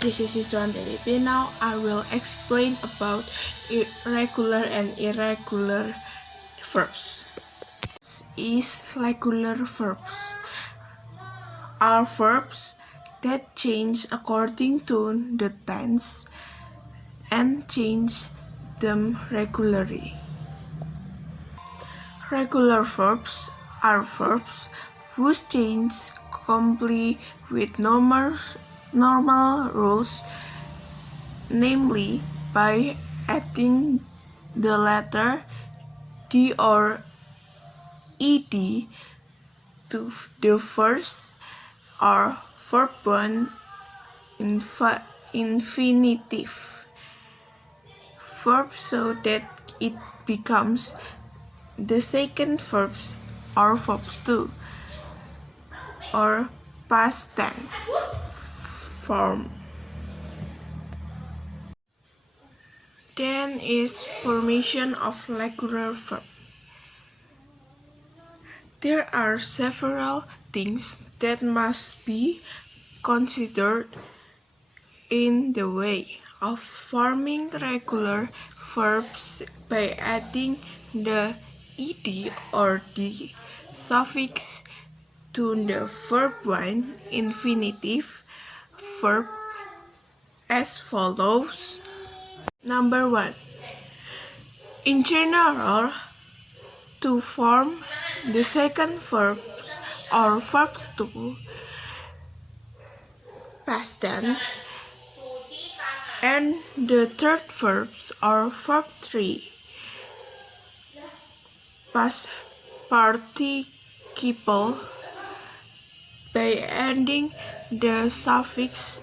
this is Siswanti Lippi. Now I will explain about irregular and irregular verbs. This is regular verbs are verbs that change according to the tense and change them regularly. Regular verbs are verbs whose change comply with normal rules, namely by adding the letter D or ed to the first or verb 1 infinitive verb so that it becomes the second verbs or verbs 2 or past tense form. Then is formation of regular verb. There are several things that must be considered in the way of forming regular verbs by adding the ed or the suffix to the verb 1 infinitive verb as follows. Number 1. In general, to form the second verbs or verbs 2 past tense and the third verbs or verb 3 past participle by adding the suffix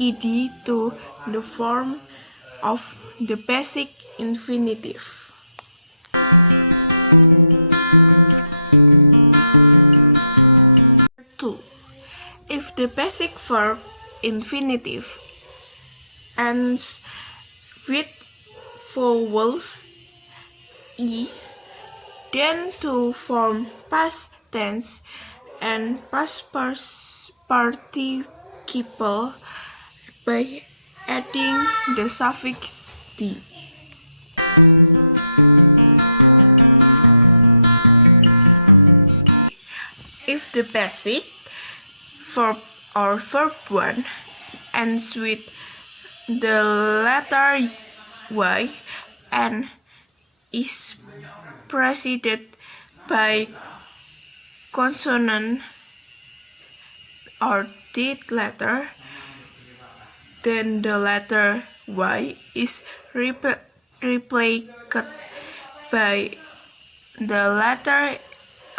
ed to the form of the basic infinitive. If the basic verb infinitive ends with vowels e, then to form past tense and past participle by adding the suffix d. If the basic verb or verb 1 ends with the letter y and is preceded by consonant or dead letter, then the letter y is replaced by the letter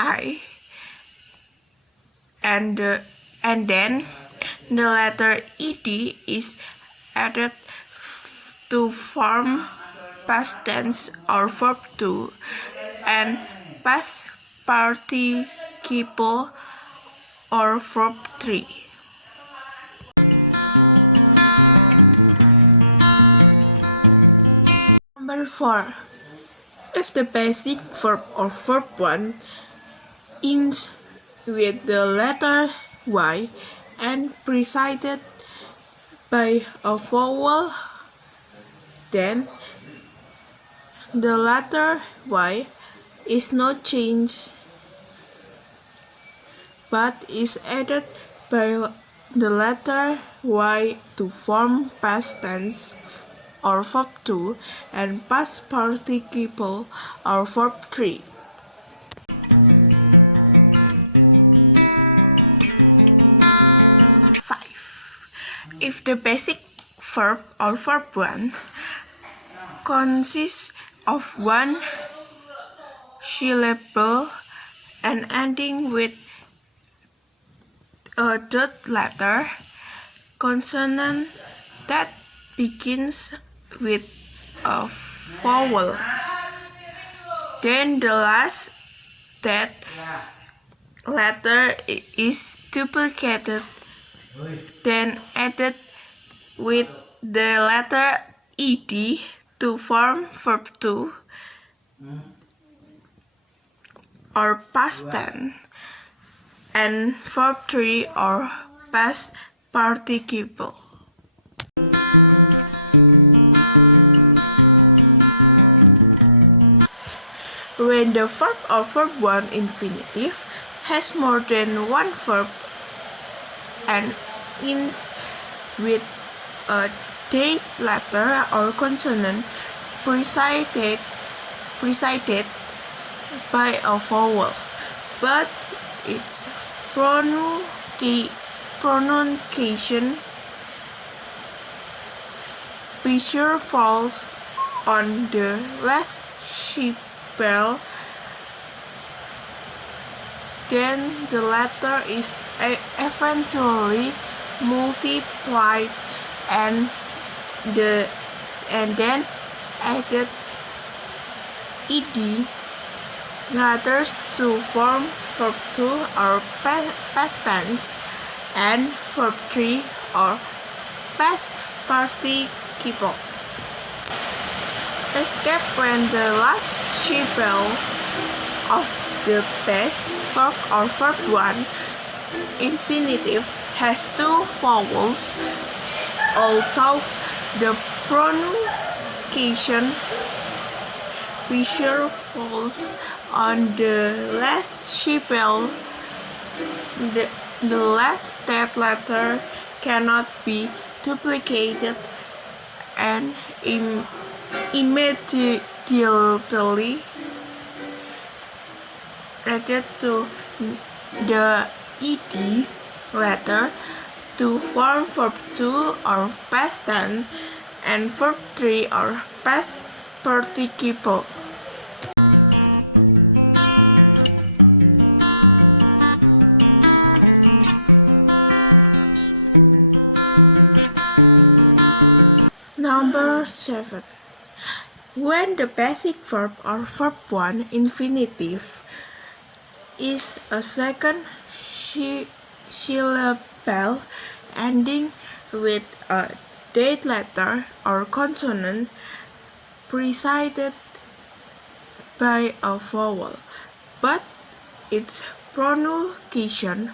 I and then the letter ed is added to form past tense or verb 2 and past participle or verb 3. Number 4. If the basic verb or verb 1 ends with the letter y and preceded by a vowel, then the letter y is not changed but is added by the letter y to form past tense or verb 2 and past participle or verb 3. If the basic verb or verb 1 consists of one syllable and ending with a third letter consonant that begins with a vowel, then the last that letter is duplicated, then added with the letter ed to form verb 2 or past tense and verb 3 or past participle. When the verb or verb 1 infinitive has more than one verb and ends with a date letter or consonant preceded by a vowel, but its pronunciation pressure falls on the last syllable, then the letter is eventually multiplied and then added ed letters to form verb 2 or past tense and verb 3 or past participle. Escape when the last syllable of the past verb or verb 1 infinitive has two vowels, although the pronunciation pressure falls on the last syllable. The last that letter cannot be duplicated and immediately added to the ed letter to form verb 2 or past tense and verb 3 or past participle. Number 7. When the basic verb or verb 1 infinitive is a second syllable ending with a date letter or consonant preceded by a vowel, but its pronunciation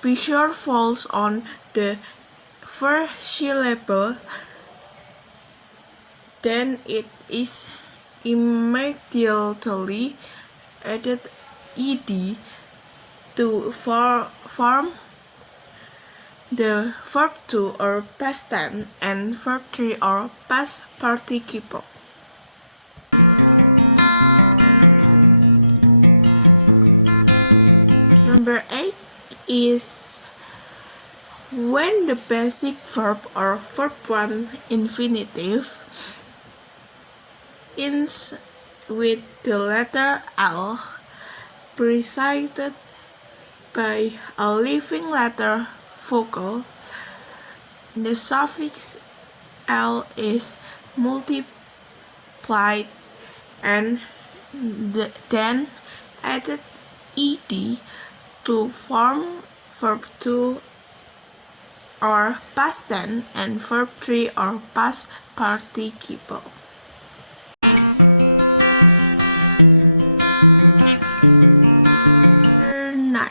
pressure falls on the first syllable, then it is immediately added ed to form the verb 2 or past tense and verb 3 or past participle. Number 8 is when the basic verb or verb 1 infinitive ends with the letter L preceded by a living letter vocal, the suffix L is multiplied and then added ed to form verb 2 or past tense and verb 3 or past participle. Number 9.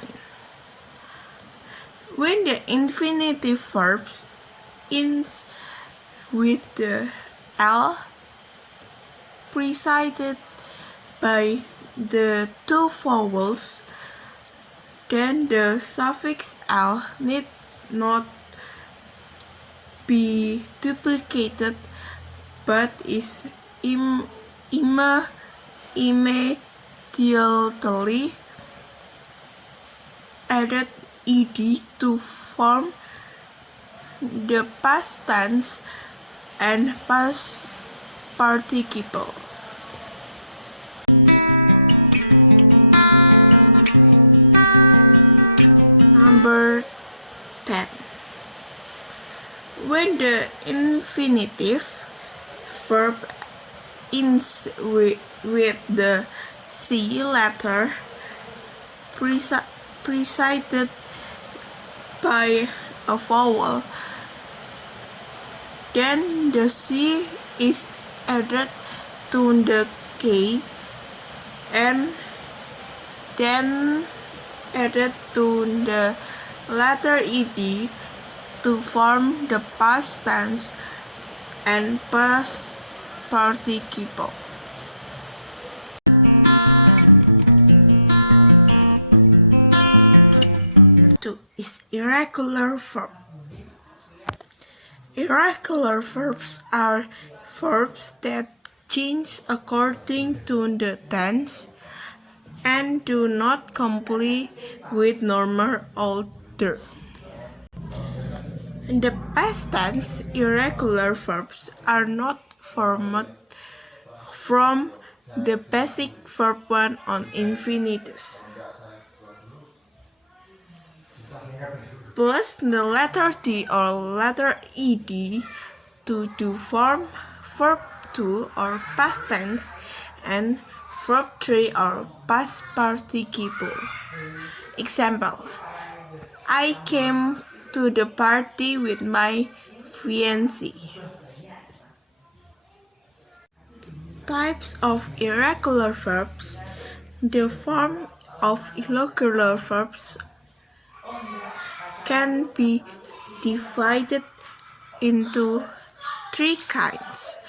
When the infinitive verbs ends with the L preceded by the two vowels, then the suffix L need not be duplicated but is immediately added ed to form the past tense and past participle. Number 10. When the infinitive verb ends with the C letter preceded by a vowel, then the C is added to the K and then added to the letter ed to form the past tense and past participle. is irregular verb. Irregular verbs are verbs that change according to the tense and do not comply with normal order. In the past tense, irregular verbs are not formed from the basic verb one on infinitus, plus the letter D or letter ed to form verb 2 or past tense and verb 3 or past participle. Example: I came to the party with my fiancé. Types of irregular verbs. The form of irregular verbs can be divided into three kinds.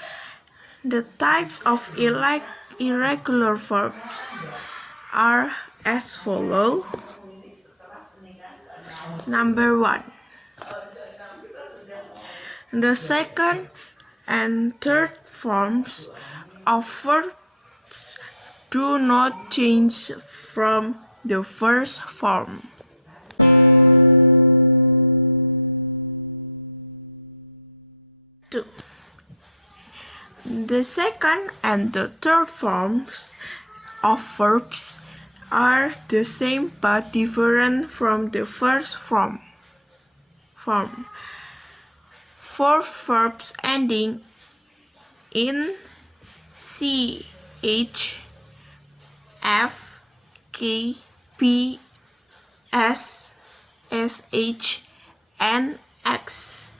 The types of irregular verbs are as follows. Number 1. The second and third forms of verbs do not change from the first form. 2. The second and the third forms of verbs are the same but different from the first form. For verbs ending in C, H, F, K, P, S, SH, and X.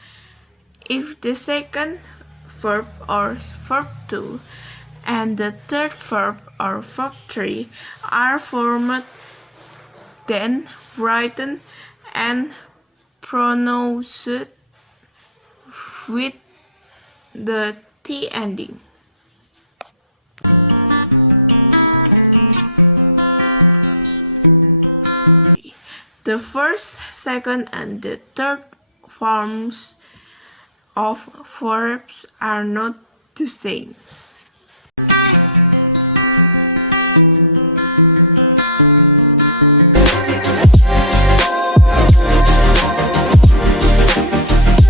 If the second verb or verb 2 and the third verb or verb 3 are formed, then written and pronounced with the T ending. The first, second, and the third forms of verbs are not the same.